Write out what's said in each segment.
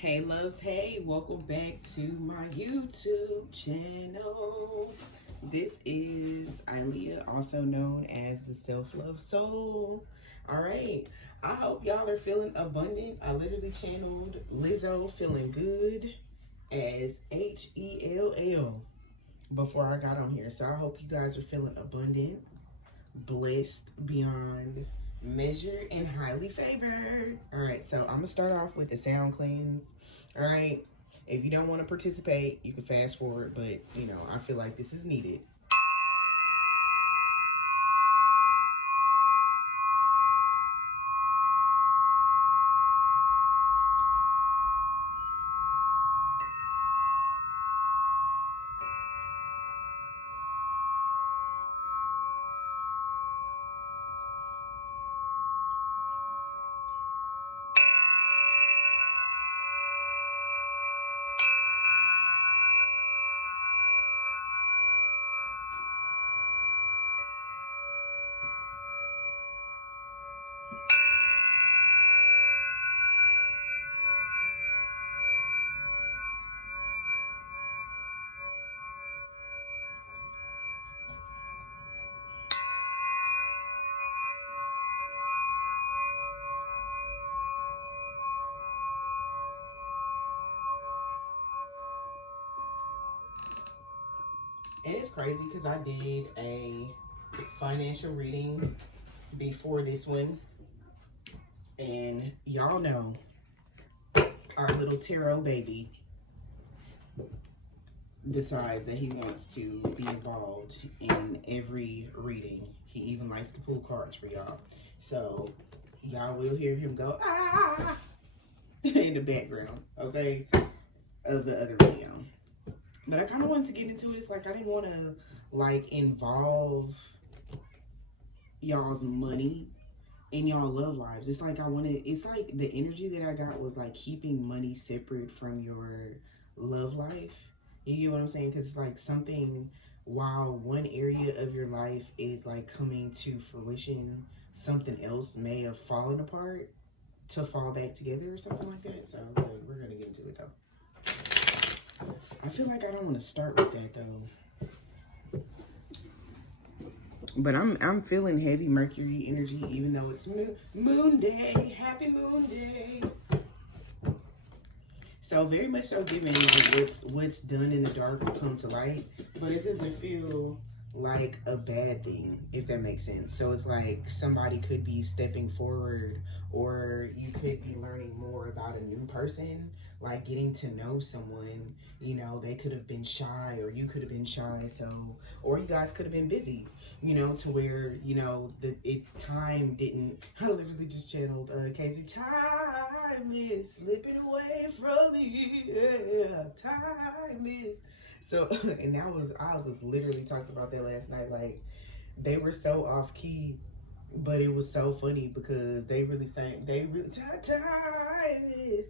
Hey loves, hey, welcome back to my YouTube channel. This is Ilea, also known as the Self-Love Soul. Alright, I hope y'all are feeling abundant. I literally channeled Lizzo feeling good as Hell before I got on here. So I hope you guys are feeling abundant, blessed beyond measure, and highly favored. All right, so I'm gonna start off with the sound cleanse. All right, if you don't want to participate, you can fast forward, but you know, I feel like this is needed. And it's crazy because I did a financial reading before this one, and y'all know our little tarot baby decides that he wants to be involved in every reading. He even likes to pull cards for y'all. So y'all will hear him go, ah, in the background, okay, of the other video. But I kind of wanted to get into it. It's like I didn't want to, like, involve y'all's money in y'all love lives. It's like it's like the energy that I got was like keeping money separate from your love life. You get what I'm saying? Because it's like something, while one area of your life is like coming to fruition, something else may have fallen apart to fall back together or something like that. So we're going to get into it though. I feel like I don't want to start with that though. But I'm feeling heavy Mercury energy, even though it's moon day. Happy moon day. So very much so giving like what's done in the dark will come to light, but it doesn't feel like a bad thing, if that makes sense. So it's like somebody could be stepping forward, or you could be learning more about a new person, like getting to know someone. You know, they could have been shy, or you could have been shy, so, or you guys could have been busy, you know, to where, you know, time didn't. I literally just channeled Casey. Time is slipping away from me. Yeah, time is. So, and I was literally talking about that last night. Like, they were so off key, but it was so funny because they really sang,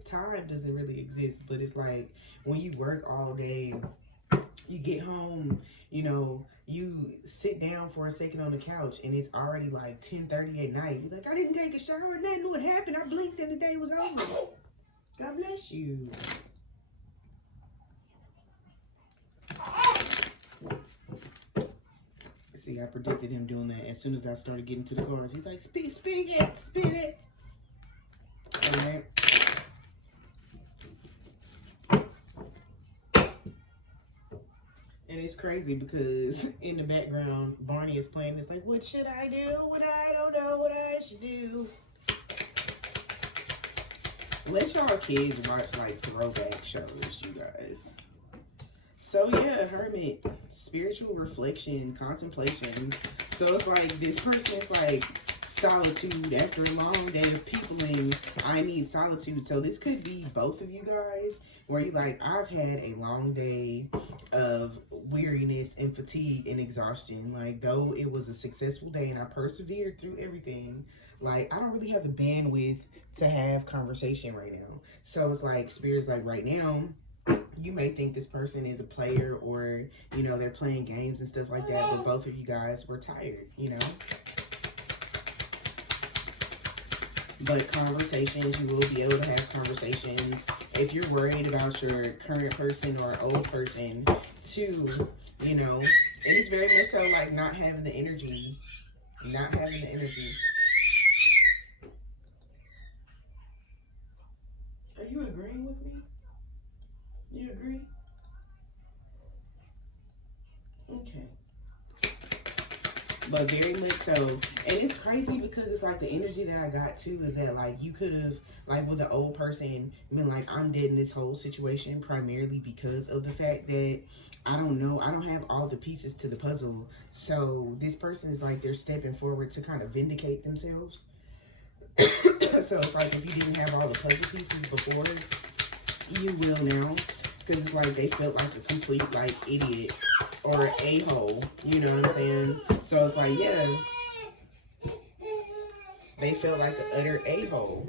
time doesn't really exist. But it's like when you work all day, you get home, you know, you sit down for a second on the couch and it's already like 10:30 at night. You're like, I didn't take a shower, nothing would happen. I blinked and the day was over. God bless you. See, I predicted him doing that as soon as I started getting to the cards. He's like, spin it. All right. And it's crazy because in the background, Barney is playing. It's like, what should I do? What I don't know what I should do. Let y'all kids watch like throwback shows, you guys. So yeah, Hermit, spiritual reflection, contemplation. So it's like this person is like solitude after a long day of peopling. I need solitude. So this could be both of you guys, where you like, I've had a long day of weariness and fatigue and exhaustion. Like, though it was a successful day and I persevered through everything, like I don't really have the bandwidth to have conversation right now. So it's like spirits like right now, you may think this person is a player, or, you know, they're playing games and stuff like that, but both of you guys were tired, you know? But conversations, you will be able to have conversations. If you're worried about your current person or old person, too, you know, and it's very much so like not having the energy. Not having the energy. Are you agreeing with me? You agree? Okay. But very much so. And it's crazy because it's like the energy that I got too is that like you could have, like with the old person, been like, I'm dead in this whole situation primarily because of the fact that I don't know, I don't have all the pieces to the puzzle. So this person is like, they're stepping forward to kind of vindicate themselves. So it's like if you didn't have all the puzzle pieces before, you will now. Because it's like they felt like a complete like idiot or an a-hole, you know what I'm saying? So it's like, yeah, they felt like an utter a-hole.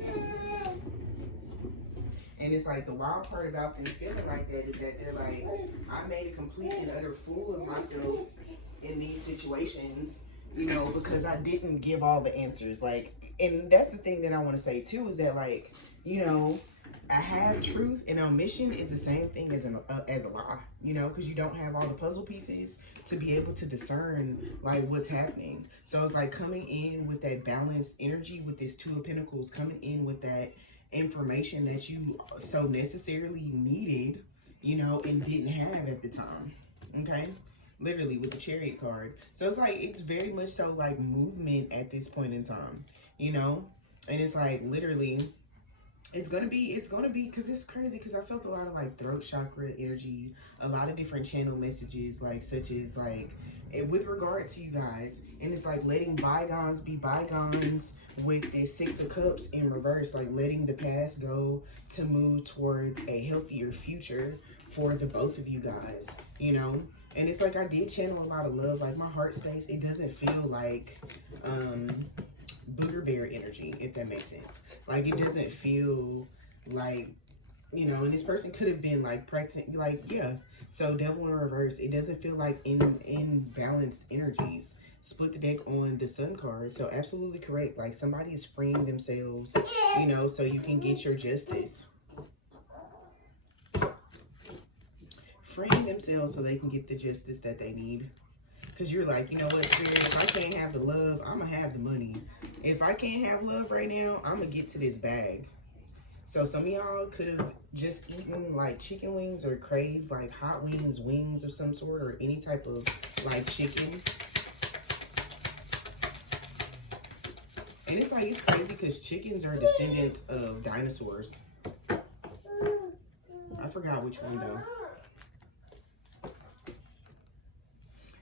And it's like the wild part about them feeling like that is that they're like, I made a complete and utter fool of myself in these situations, you know, because I didn't give all the answers. Like, and that's the thing that I want to say too, is that like, you know, a half truth and omission is the same thing as a lie, you know, because you don't have all the puzzle pieces to be able to discern like what's happening. So it's like coming in with that balanced energy with this Two of Pentacles, coming in with that information that you so necessarily needed, you know, and didn't have at the time. Okay, literally with the Chariot card. So it's like it's very much so like movement at this point in time, you know, and it's like literally. It's gonna be, because it's crazy, because I felt a lot of like throat chakra energy, a lot of different channel messages, like such as like, with regard to you guys, and it's like letting bygones be bygones with this Six of Cups in reverse, like letting the past go to move towards a healthier future for the both of you guys, you know? And it's like I did channel a lot of love, like my heart space, it doesn't feel like, booger bear energy, if that makes sense. Like it doesn't feel like, you know, and this person could have been like practicing, like, yeah. So devil in reverse, it doesn't feel like in balanced energies. Split the deck on the Sun card. So absolutely correct. Like somebody is freeing themselves, you know, so you can get your justice. Freeing themselves so they can get the justice that they need. Because you're like, you know what, Spirit, if I can't have the love, I'm going to have the money. If I can't have love right now, I'm going to get to this bag. So some of y'all could have just eaten like chicken wings or craved like hot wings of some sort, or any type of like chicken. And it's like, it's crazy because chickens are descendants of dinosaurs. I forgot which one though.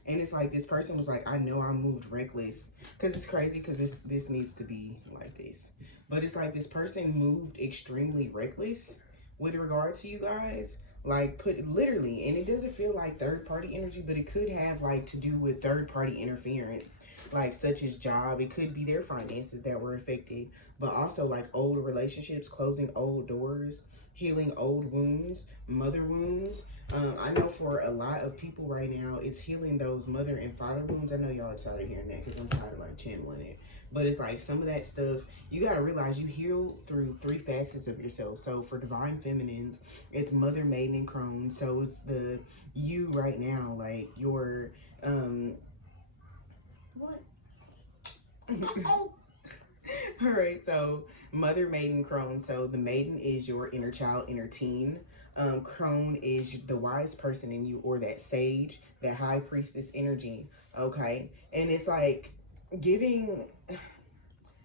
And it's like this person was like, I know I moved reckless. Because it's crazy because this needs to be like this. But it's like this person moved extremely reckless with regard to you guys. Like put literally, and it doesn't feel like third party energy, but it could have like to do with third party interference. Like such as job, it could be their finances that were affected. But also like old relationships, closing old doors, healing old wounds, mother wounds. I know for a lot of people right now, it's healing those mother and father wounds. I know y'all are tired of hearing that because I'm tired of like channeling it. But it's like some of that stuff, you got to realize you heal through 3 facets of yourself. So for Divine Feminines, it's Mother, Maiden, and Crone. So it's the you right now, like your, what? All right, so Mother, Maiden, Crone. So the Maiden is your inner child, inner teen. Crone is the wise person in you, or that sage, that high priestess energy. Okay, and it's like giving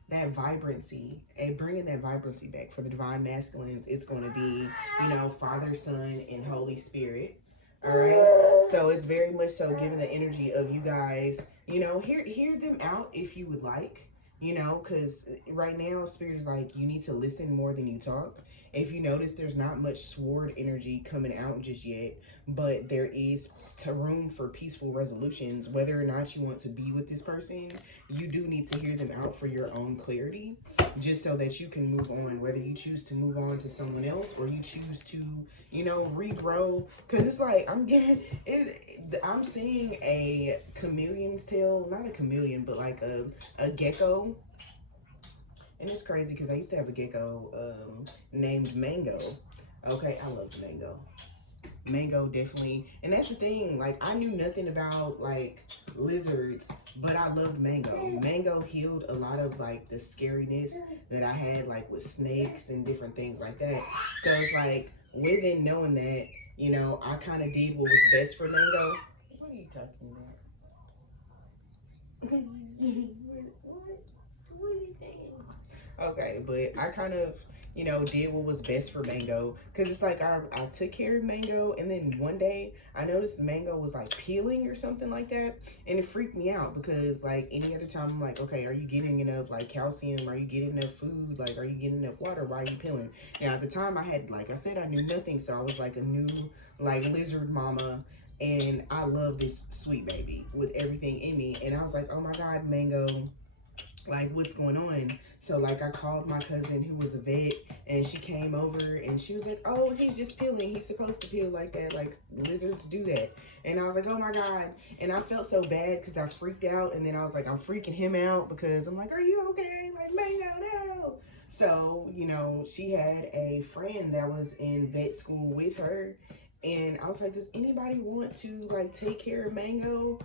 that vibrancy and bringing that vibrancy back. For the Divine Masculines, it's going to be, you know, Father, Son, and Holy Spirit. All right, so it's very much so giving the energy of you guys, you know, hear them out if you would like, you know, because right now Spirit is like, you need to listen more than you talk. If you notice, there's not much sword energy coming out just yet, but there is room for peaceful resolutions. Whether or not you want to be with this person, you do need to hear them out for your own clarity, just so that you can move on, whether you choose to move on to someone else or you choose to, you know, regrow. Because it's like, I'm seeing a chameleon's tail, not a chameleon, but like a gecko. And it's crazy because I used to have a gecko named Mango. Okay, I loved Mango. Mango definitely, and that's the thing, like I knew nothing about like lizards, but I loved Mango. Mango healed a lot of like the scariness that I had like with snakes and different things like that. So it's like within knowing that, you know, I kind of did what was best for Mango. What are you talking about? What are you saying? Okay, but I kind of, you know, did what was best for Mango, because it's like I took care of Mango, and then one day I noticed Mango was like peeling or something like that, and it freaked me out because like any other time I'm like, okay, are you getting enough like calcium? Are you getting enough food? Like, are you getting enough water? Why are you peeling? Now at the time I had, like I said, I knew nothing, so I was like a new like lizard mama, and I love this sweet baby with everything in me, and I was like, oh my God, Mango, like what's going on? So like I called my cousin who was a vet, and she came over and she was like, oh, he's just peeling, he's supposed to peel like that, like lizards do that. And I was like, oh my God. And I felt so bad because I freaked out, and then I was like, I'm freaking him out because I'm like, are you okay? Like, Mango, no. So, you know, she had a friend that was in vet school with her, and I was like, does anybody want to like take care of Mango?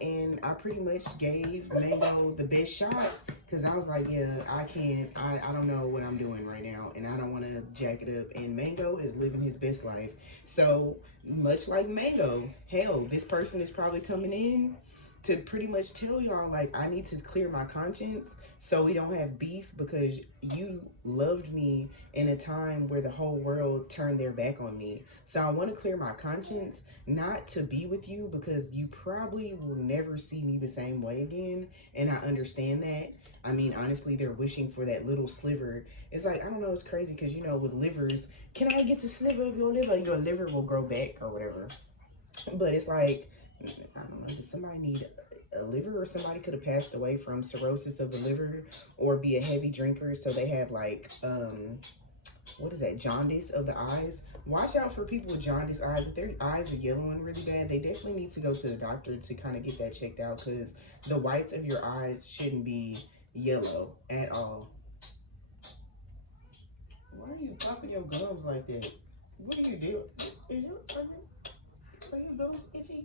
And I pretty much gave Mango the best shot, because I was like, yeah, I don't know what I'm doing right now, and I don't want to jack it up, and Mango is living his best life. So much like Mango, hell, this person is probably coming in to pretty much tell y'all, like, I need to clear my conscience so we don't have beef, because you loved me in a time where the whole world turned their back on me. So I want to clear my conscience, not to be with you, because you probably will never see me the same way again, and I understand that. I mean, honestly, they're wishing for that little sliver. It's like, I don't know, it's crazy, because, you know, with livers, can I get a sliver of your liver? Your liver will grow back or whatever. But it's like, I don't know, does somebody need a liver, or somebody could have passed away from cirrhosis of the liver, or be a heavy drinker, so they have like what is that, jaundice of the eyes? Watch out for people with jaundice eyes. If their eyes are yellowing really bad, they definitely need to go to the doctor to kind of get that checked out, because the whites of your eyes shouldn't be yellow at all. Why are you popping your gums like that? What are you doing? Are your gums itchy?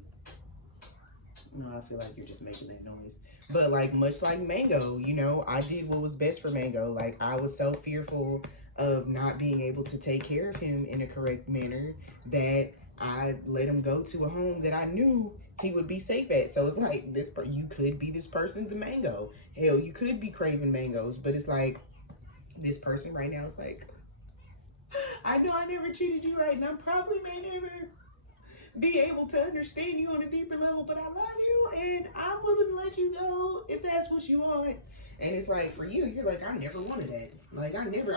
No, I feel like you're just making that noise. But like, much like Mango, you know, I did what was best for Mango. Like, I was so fearful of not being able to take care of him in a correct manner that I let him go to a home that I knew he would be safe at. So it's like, you could be this person's a Mango. Hell, you could be craving mangoes, but it's like, this person right now is like, I know I never treated you right, and I probably may never be able to understand you on a deeper level, but I love you, and I'm willing to let you go if that's what you want. And it's like, for you, you're like, I never wanted that. Like, I never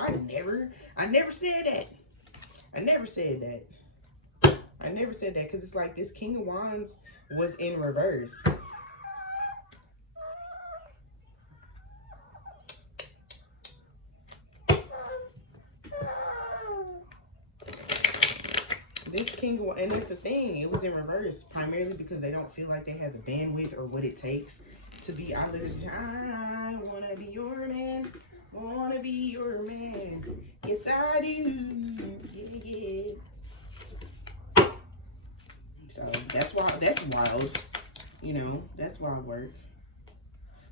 said that. I never said that. I never said that, because it's like, this King of Wands was in reverse. This King of Wands, and that's the thing, it was in reverse, primarily because they don't feel like they have the bandwidth or what it takes to be out of the time. I wanna be your man, wanna be your man. Yes, I do. Yeah, yeah. So that's why, that's wild. You know, that's wild work.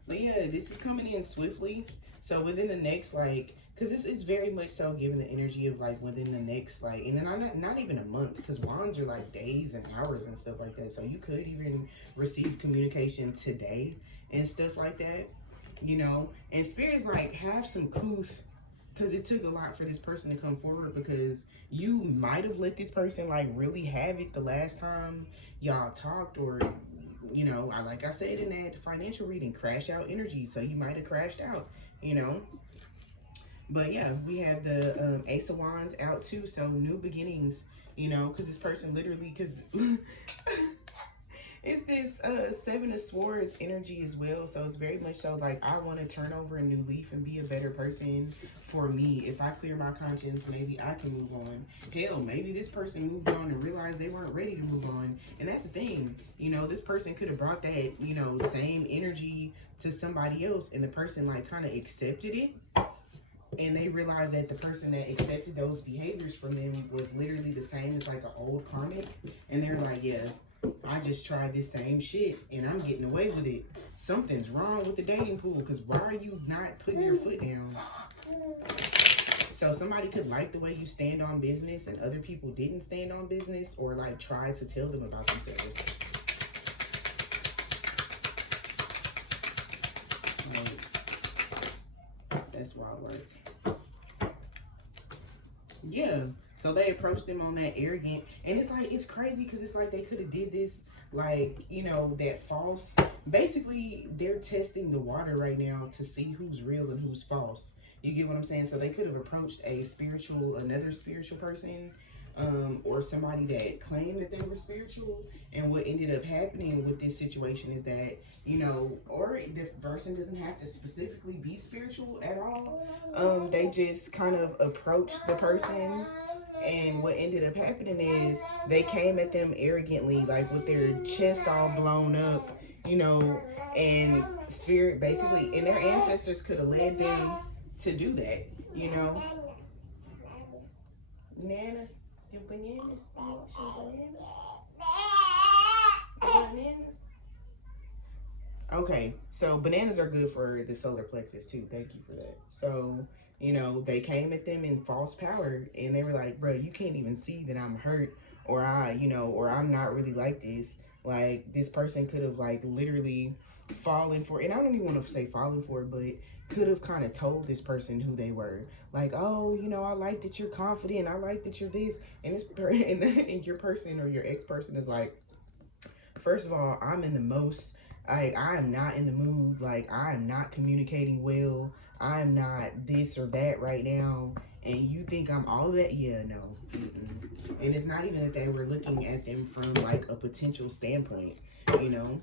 But yeah, this is coming in swiftly. So within the next, like, because this is very much so giving the energy of like within the next, like, and then not even a month, because wands are like days and hours and stuff like that. So you could even receive communication today and stuff like that, you know. And Spirit's like, have some couth, because it took a lot for this person to come forward, because you might have let this person like really have it the last time y'all talked, or, you know, like I said in that financial reading, crash out energy. So you might have crashed out, you know. But yeah, we have the Ace of Wands out too. So new beginnings, you know, because this person literally, because It's this Seven of Swords energy as well. So it's very much so like I want to turn over a new leaf and be a better person for me. If I clear my conscience, maybe I can move on. Hell, maybe this person moved on and realized they weren't ready to move on. And that's the thing. You know, this person could have brought that, you know, same energy to somebody else, and the person like kind of accepted it. And they realized that the person that accepted those behaviors from them was literally the same as like an old karmic. And they're like, yeah, I just tried this same shit and I'm getting away with it. Something's wrong with the dating pool, because why are you not putting your foot down? So somebody could like the way you stand on business and other people didn't stand on business, or like try to tell them about themselves. That's wild work. Yeah, so they approached them on that arrogant, and it's like, it's crazy because it's like they could have did this, like, you know, that false, basically they're testing the water right now to see who's real and who's false. You get what I'm saying? So they could have approached another spiritual person, or somebody that claimed that they were spiritual. And what ended up happening with this situation is that, you know, or the person doesn't have to specifically be spiritual at all. They just kind of approached the person, and what ended up happening is they came at them arrogantly, like with their chest all blown up, you know, and spirit basically, and their ancestors could have led them to do that, you know. Bananas. Your bananas? You want some bananas? Bananas? Okay, so bananas are good for the solar plexus too. Thank you for that. So, you know, they came at them in false power, and they were like, bro, you can't even see that I'm hurt, or or I'm not really like this. Like, this person could have like literally fallen for, and I don't even want to say fallen for, but could have kind of told this person who they were. Like, oh, you know, I like that you're confident. I like that you're this. And this and your person or your ex-person is like, first of all, I'm in the most, I am not in the mood. Like, I am not communicating well. I'm not this or that right now. And you think I'm all of that? Yeah, no. And it's not even that they were looking at them from like a potential standpoint, you know,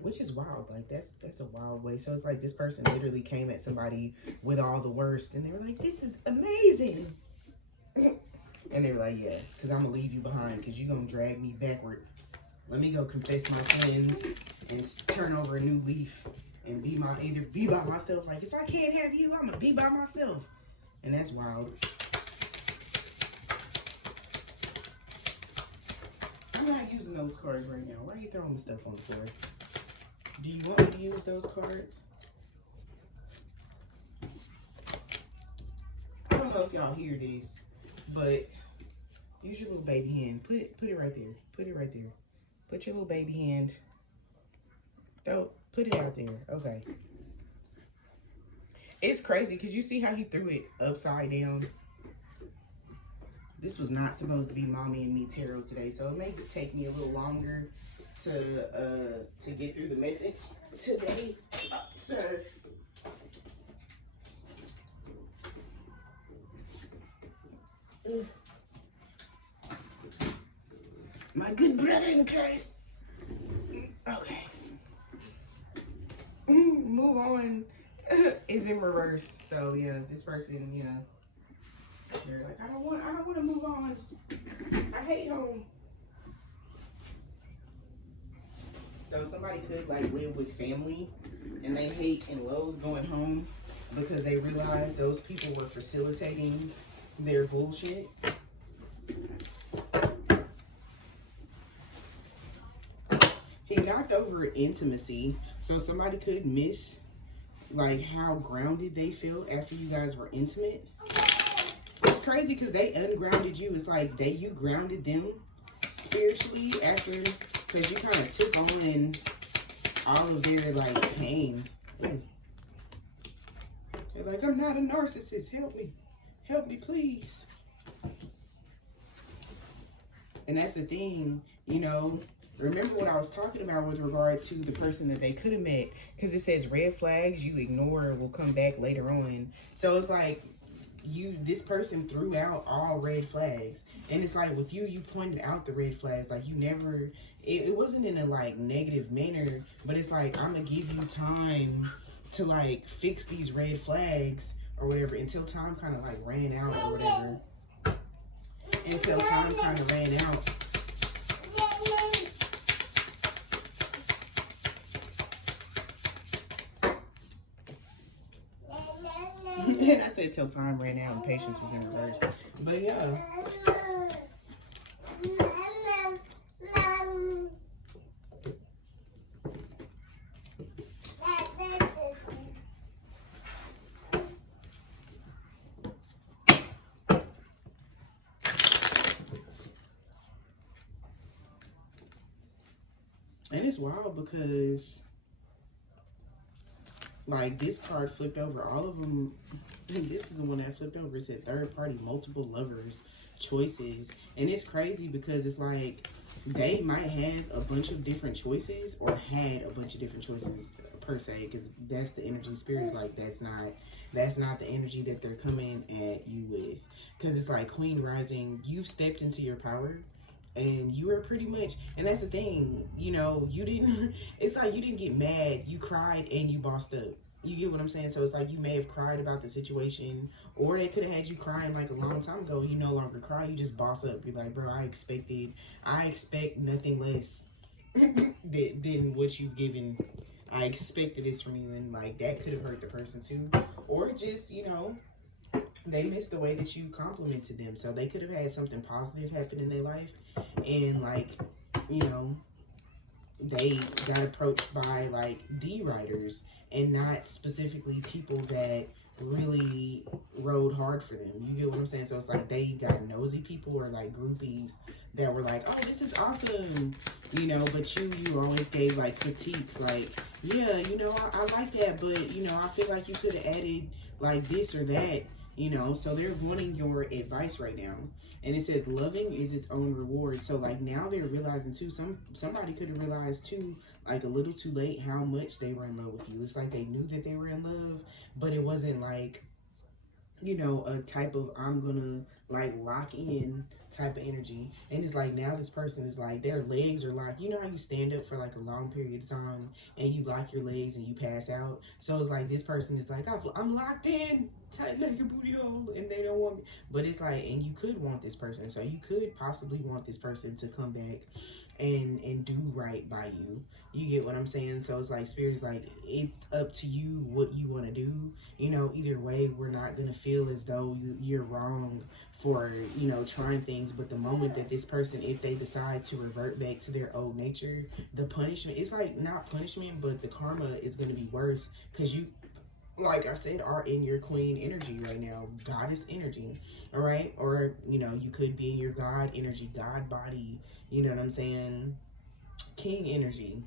which is wild. Like, that's a wild way. So it's like this person literally came at somebody with all the worst, and they were like, this is amazing. And they were like, yeah, because I'm gonna leave you behind, because you're gonna drag me backward. Let me go confess my sins and turn over a new leaf and either be by myself. Like, if I can't have you, I'm gonna be by myself. And that's wild. I'm not using those cards right now. Why are you throwing the stuff on the floor? Do you want me to use those cards? I don't know if y'all hear this, but use your little baby hand. Put it right there. Put it right there. Put your little baby hand. Put it out there. Okay. It's crazy because you see how he threw it upside down. This was not supposed to be Mommy and Me Tarot today, so it may take me a little longer to get through the message today. Sir. My good brother in Christ. Okay. Move on is in reverse. So yeah, this person, you know, they're like, I don't want to move on. I hate home. So somebody could like live with family and they hate and loathe going home because they realize those people were facilitating their bullshit. He knocked over intimacy. So somebody could miss like how grounded they felt after you guys were intimate. It's crazy because they ungrounded you. It's like you grounded them spiritually after, because you kind of took on all of their like pain. They're like, I'm not a narcissist. Help me, please. And that's the thing, you know. Remember what I was talking about with regards to the person that they could have met, because it says red flags you ignore will come back later on. So it's like this person threw out all red flags, and it's like with you pointed out the red flags. Like you never, it wasn't in a like negative manner, but it's like I'm gonna give you time to like fix these red flags or whatever until time kind of like ran out or whatever. Until time kind of ran out. And I said till time ran out and patience was in reverse. But yeah. And it's wild because like this card flipped over, all of them. This is the one that flipped over. It said third party, multiple lovers, choices. And it's crazy because it's like they might have a bunch of different choices or had a bunch of different choices per se, because that's the energy. Spirits like that's not the energy that they're coming at you with. Because it's like Queen Rising, you've stepped into your power. And you were pretty much, and that's the thing, you know, you didn't, it's like you didn't get mad, you cried and you bossed up. You get what I'm saying? So it's like you may have cried about the situation, or they could have had you crying like a long time ago. You no longer cry, you just boss up. You're like, bro, I expect nothing less than what you've given. I expected this from you, and like that could have hurt the person too. Or just, you know, they missed the way that you complimented them. So they could have had something positive happen in their life, and like, you know, they got approached by like D writers and not specifically people that really rode hard for them. You get what I'm saying? So it's like they got nosy people or like groupies that were like, oh, this is awesome, you know, but you always gave like critiques like, yeah, you know, I like that, but you know, I feel like you could have added like this or that. You know, so they're wanting your advice right now. And it says loving is its own reward. So like now they're realizing too, somebody could have realized too, like a little too late, how much they were in love with you. It's like they knew that they were in love, but it wasn't like, you know, a type of I'm gonna like lock in type of energy. And it's like now this person is like their legs are locked. You know how you stand up for like a long period of time and you lock your legs and you pass out? So it's like this person is like, I'm locked in, tight like a booty hole, and they don't want me. But it's like, and you could want this person, so you could possibly want this person to come back and do right by you. You get what I'm saying? So it's like Spirit is like, it's up to you what you want to do. You know, either way, we're not gonna feel as though you're wrong for, you know, trying things. But the moment that this person, if they decide to revert back to their old nature, the punishment, it's like not punishment, but the karma is going to be worse, because you, like I said, are in your queen energy right now, goddess energy, all right? Or, you know, you could be in your God energy, God body, you know what I'm saying, king energy,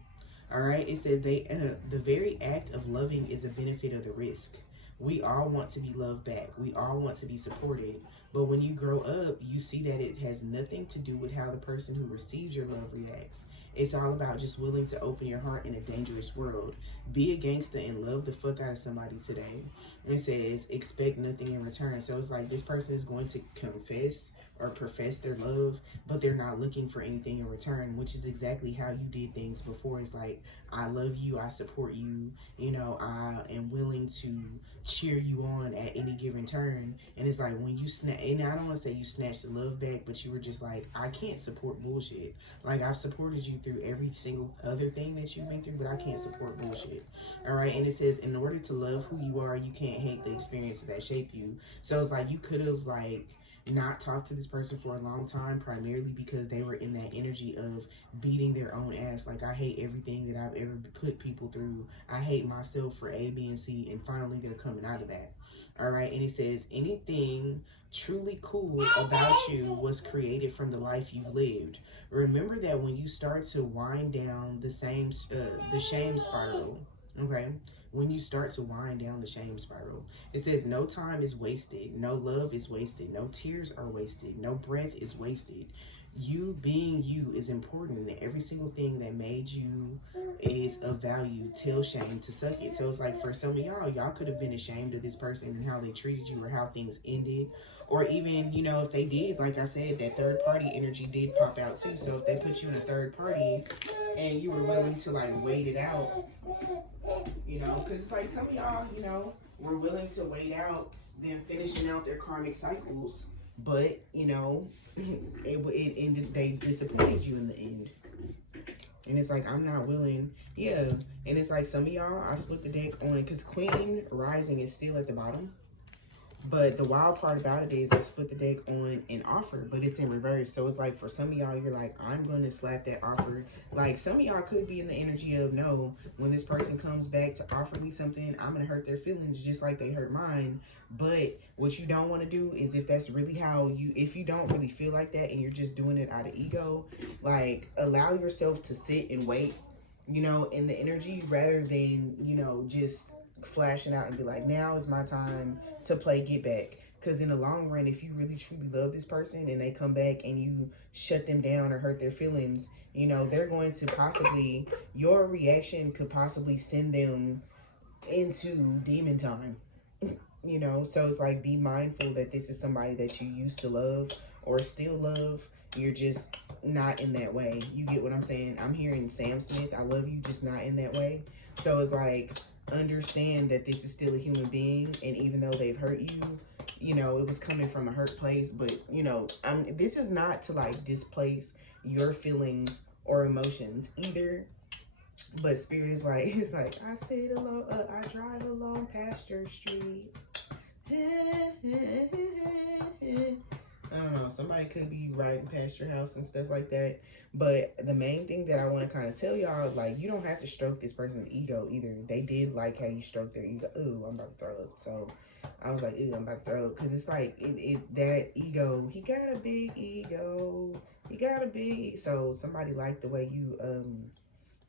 all right? It says the very act of loving is a benefit of the risk. We all want to be loved back. We all want to be supported. But when you grow up, you see that it has nothing to do with how the person who receives your love reacts. It's all about just willing to open your heart in a dangerous world. Be a gangster and love the fuck out of somebody today. And it says, expect nothing in return. So it's like this person is going to confess or profess their love, but they're not looking for anything in return, which is exactly how you did things before. It's like, I love you, I support you, you know, I am willing to cheer you on at any given turn. And it's like when you and I don't want to say you snatched the love back, but you were just like, I can't support bullshit. Like, I've supported you through every single other thing that you've been through, but I can't support bullshit. All right. And it says, in order to love who you are, you can't hate the experiences that shaped you. So it's like you could have like not talked to this person for a long time, primarily because they were in that energy of beating their own ass. Like, I hate everything that I've ever put people through. I hate myself for A, B, and C. And finally, they're coming out of that. All right. And it says, anything truly cool about you was created from the life you've lived. Remember that when you start to wind down the shame spiral, okay, when you start to wind down the shame spiral. It says no time is wasted, no love is wasted, no tears are wasted, no breath is wasted. You being you is important, and every single thing that made you is of value. Tell shame to suck it. So it's like for some of y'all could have been ashamed of this person and how they treated you or how things ended. Or even, you know, if they did, like I said, that third party energy did pop out too. So if they put you in a third party and you were willing to like wait it out, you know, because it's like some of y'all, you know, were willing to wait out them finishing out their karmic cycles, but you know, it ended, they disappointed you in the end. And it's like, I'm not willing. Yeah. And it's like some of y'all, I split the deck on, because Queen Rising is still at the bottom. But the wild part about it is I split the deck on an offer, but it's in reverse. So it's like for some of y'all, you're like, I'm going to slap that offer. Like some of y'all could be in the energy of, no, when this person comes back to offer me something, I'm going to hurt their feelings just like they hurt mine. But what you don't want to do is, if that's really how you, if you don't really feel like that and you're just doing it out of ego, like allow yourself to sit and wait, you know, in the energy, rather than, you know, just flashing out and be like, now is my time to play get back. Because in the long run, if you really truly love this person and they come back and you shut them down or hurt their feelings, you know, they're going to possibly, your reaction could possibly send them into demon time. You know, so it's like, be mindful that this is somebody that you used to love or still love. You're just not in that way. You get what I'm saying? I'm hearing Sam Smith, I love you, just not in that way. So it's like, understand that this is still a human being, and even though they've hurt you, you know, it was coming from a hurt place. But you know, this is not to like displace your feelings or emotions either. But Spirit is like, it's like, I sit alone, I drive along Pasture Street. I don't know, somebody could be riding past your house and stuff like that. But the main thing that I want to kind of tell y'all, like, you don't have to stroke this person's ego either. They did like how you stroked their ego. Ooh, I'm about to throw up. So I was like, ooh, I'm about to throw up. Because it's like, that ego, he got a big ego. He got a big, so somebody liked the way you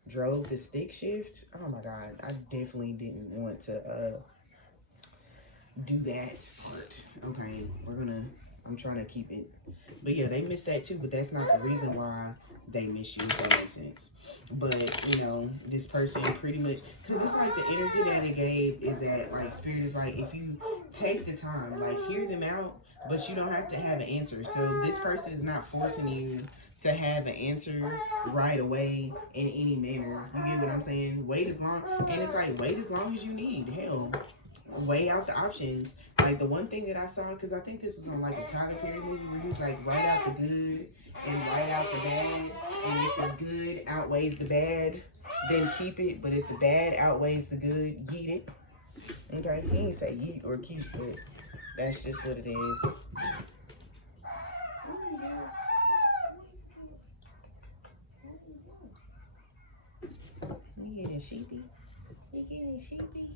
drove the stick shift. Oh my God, I definitely didn't want to do that part. Okay, I'm trying to keep it. But yeah, they missed that too, but that's not the reason why they miss you, if that makes sense. But, you know, this person pretty much, because it's like the energy that it gave is that, like, Spirit is like, if you take the time, like, hear them out, but you don't have to have an answer. So this person is not forcing you to have an answer right away in any manner. You get what I'm saying? Wait as long, and it's like, wait as long as you need. Hell, weigh out the options. Like the one thing that I saw, because I think this was on like a Tyler Perry movie, where he was like, write out the good and write out the bad. And if the good outweighs the bad, then keep it. But if the bad outweighs the good, yeet it. Okay, he didn't say yeet or keep, but that's just what it is. You getting sheepy? You getting sheepy?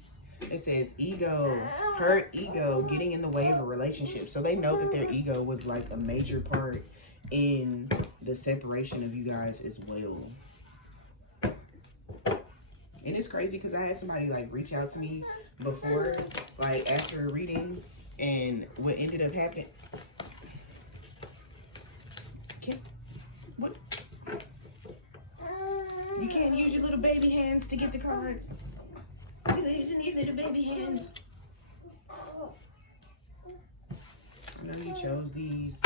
It says ego, hurt ego, getting in the way of a relationship. So they know that their ego was like a major part in the separation of you guys as well. And it's crazy because I had somebody like reach out to me before, like after a reading, and what ended up happening. What? You can't use your little baby hands to get the cards. You're using your little baby hands. I know you chose these.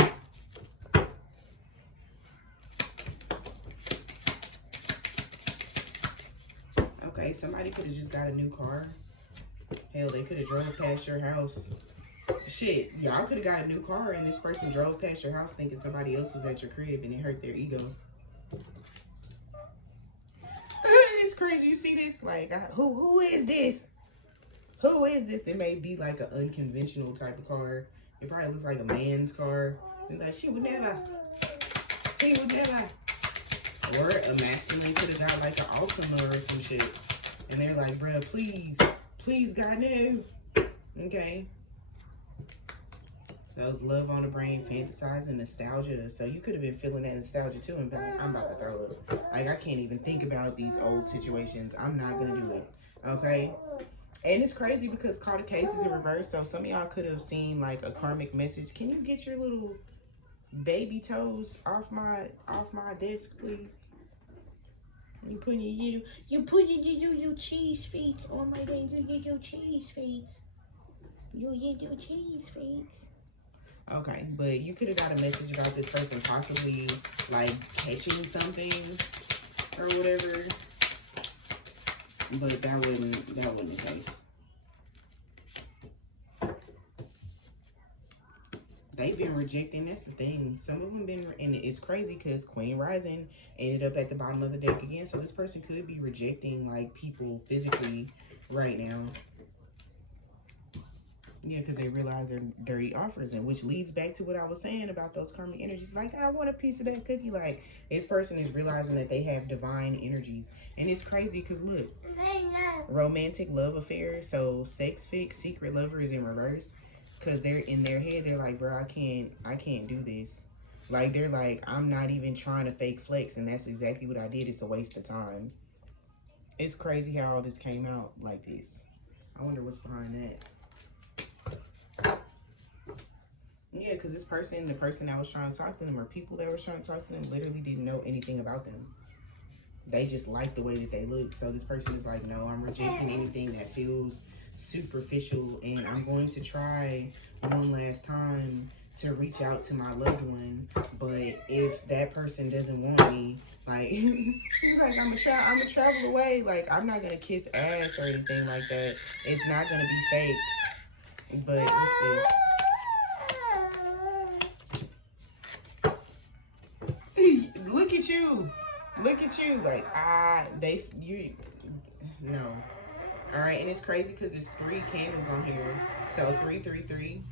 Okay, somebody could have just got a new car. Hell, they could have drove past your house. Shit, y'all could have got a new car and this person drove past your house thinking somebody else was at your crib and it hurt their ego. It's crazy. You see this? Like, who is this? Who is this? It may be like an unconventional type of car. It probably looks like a man's car. And like, she would never. He would never. Or a masculine could have got like an Altima or some shit. And they're like, bruh, please. Please, God, no. Okay. That was love on the brain, fantasizing, nostalgia. So you could have been feeling that nostalgia too and been like, I'm about to throw up. Like, I can't even think about these old situations. I'm not going to do it. Okay. And it's crazy because card of case is in reverse. So some of y'all could have seen like a karmic message. Can you get your little baby toes off my desk, please? You putting your cheese feet on my day. You get your cheese feet. You get your cheese feet. Okay, but you could have got a message about this person possibly like catching something or whatever. But that wasn't the case. They've been rejecting. That's the thing. Some of them been, and it's crazy because Queen Rising ended up at the bottom of the deck again. So this person could be rejecting like people physically right now. Yeah, because they realize they're dirty offers, and which leads back to what I was saying about those karmic energies. Like, I want a piece of that cookie. Like, this person is realizing that they have divine energies. And it's crazy because, look, romantic love affairs. So, sex fix, secret lover is in reverse. Because they're in their head, they're like, bro, I can't do this. Like, they're like, I'm not even trying to fake flex, and that's exactly what I did. It's a waste of time. It's crazy how all this came out like this. I wonder what's behind that. Yeah, because this person, the person that was trying to talk to them, or people that were trying to talk to them, literally didn't know anything about them. They just liked the way that they looked. So this person is like, no, I'm rejecting anything that feels superficial, and I'm going to try one last time to reach out to my loved one. But if that person doesn't want me, like, he's like, I'm gonna travel away. Like, I'm not gonna kiss ass or anything like that. It's not gonna be fake. But what's this? Look at you. Look at you. Like, no. All right, and it's crazy because it's 3 candles on here. So 333.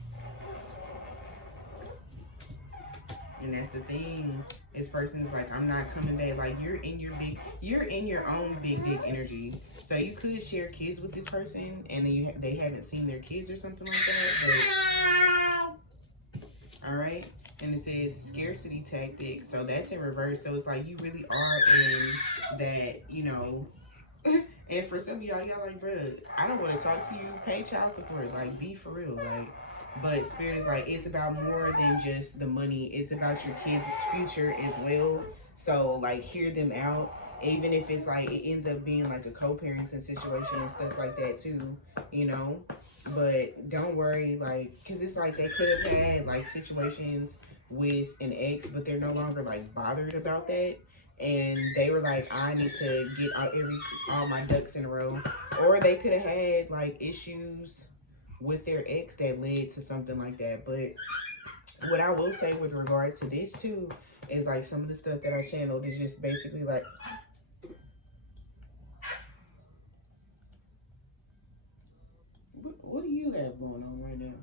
And that's the thing. This person is like, I'm not coming back. Like, you're in your own big dick energy. So you could share kids with this person, and then they haven't seen their kids or something like that. But, all right. And it says scarcity tactic. So that's in reverse. So it's like you really are in that, you know. And for some of y'all like, bro, I don't want to talk to you. Pay child support. Like, be for real. Like, but Spirit is like, it's about more than just the money. It's about your kids' future as well. So, like, hear them out. Even if it's like, it ends up being like a co-parenting situation and stuff like that too, you know. But don't worry, like, because it's like they could have had like situations with an ex, but they're no longer like bothered about that. And they were like, I need to get all my ducks in a row. Or they could have had like issues with their ex that led to something like that. But what I will say with regard to this too is like some of the stuff that I channeled is just basically like, what do you have going on right now?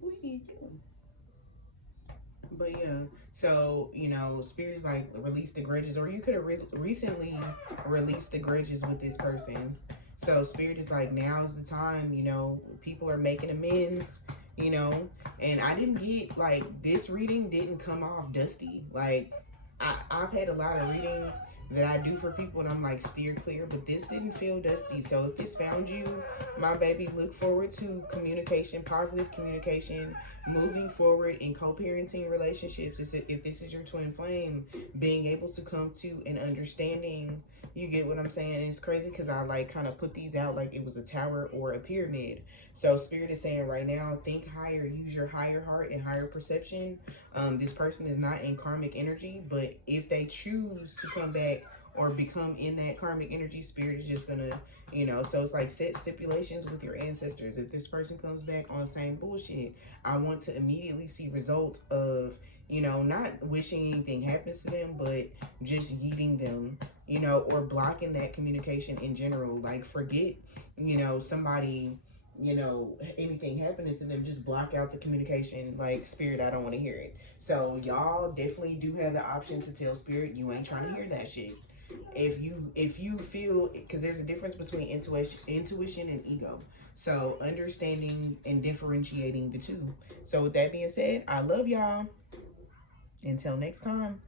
What are you doing? But yeah, so, you know, Spirit is like, release the grudges, or you could have recently released the grudges with this person. So Spirit is like, now's the time, you know, people are making amends, you know. And I didn't get, like, this reading didn't come off dusty. Like, I've had a lot of readings that I do for people and I'm like, steer clear, but this didn't feel dusty. So if this found you, my baby, look forward to communication, positive communication, moving forward in co-parenting relationships. If this is your twin flame, being able to come to an understanding. You get what I'm saying? And it's crazy because I like kind of put these out like it was a tower or a pyramid. So Spirit is saying right now, think higher, use your higher heart and higher perception. This person is not in karmic energy, but if they choose to come back or become in that karmic energy, Spirit is just gonna, you know, so it's like set stipulations with your ancestors. If this person comes back on the same bullshit, I want to immediately see results of, you know, not wishing anything happens to them, but just yeeting them, you know, or blocking that communication in general. Like, forget, you know, somebody, you know, anything happening to them, just block out the communication. Like, Spirit, I don't want to hear it. So y'all definitely do have the option to tell Spirit, you ain't trying to hear that shit. If you feel, because there's a difference between intuition and ego. So understanding and differentiating the two. So with that being said, I love y'all. Until next time.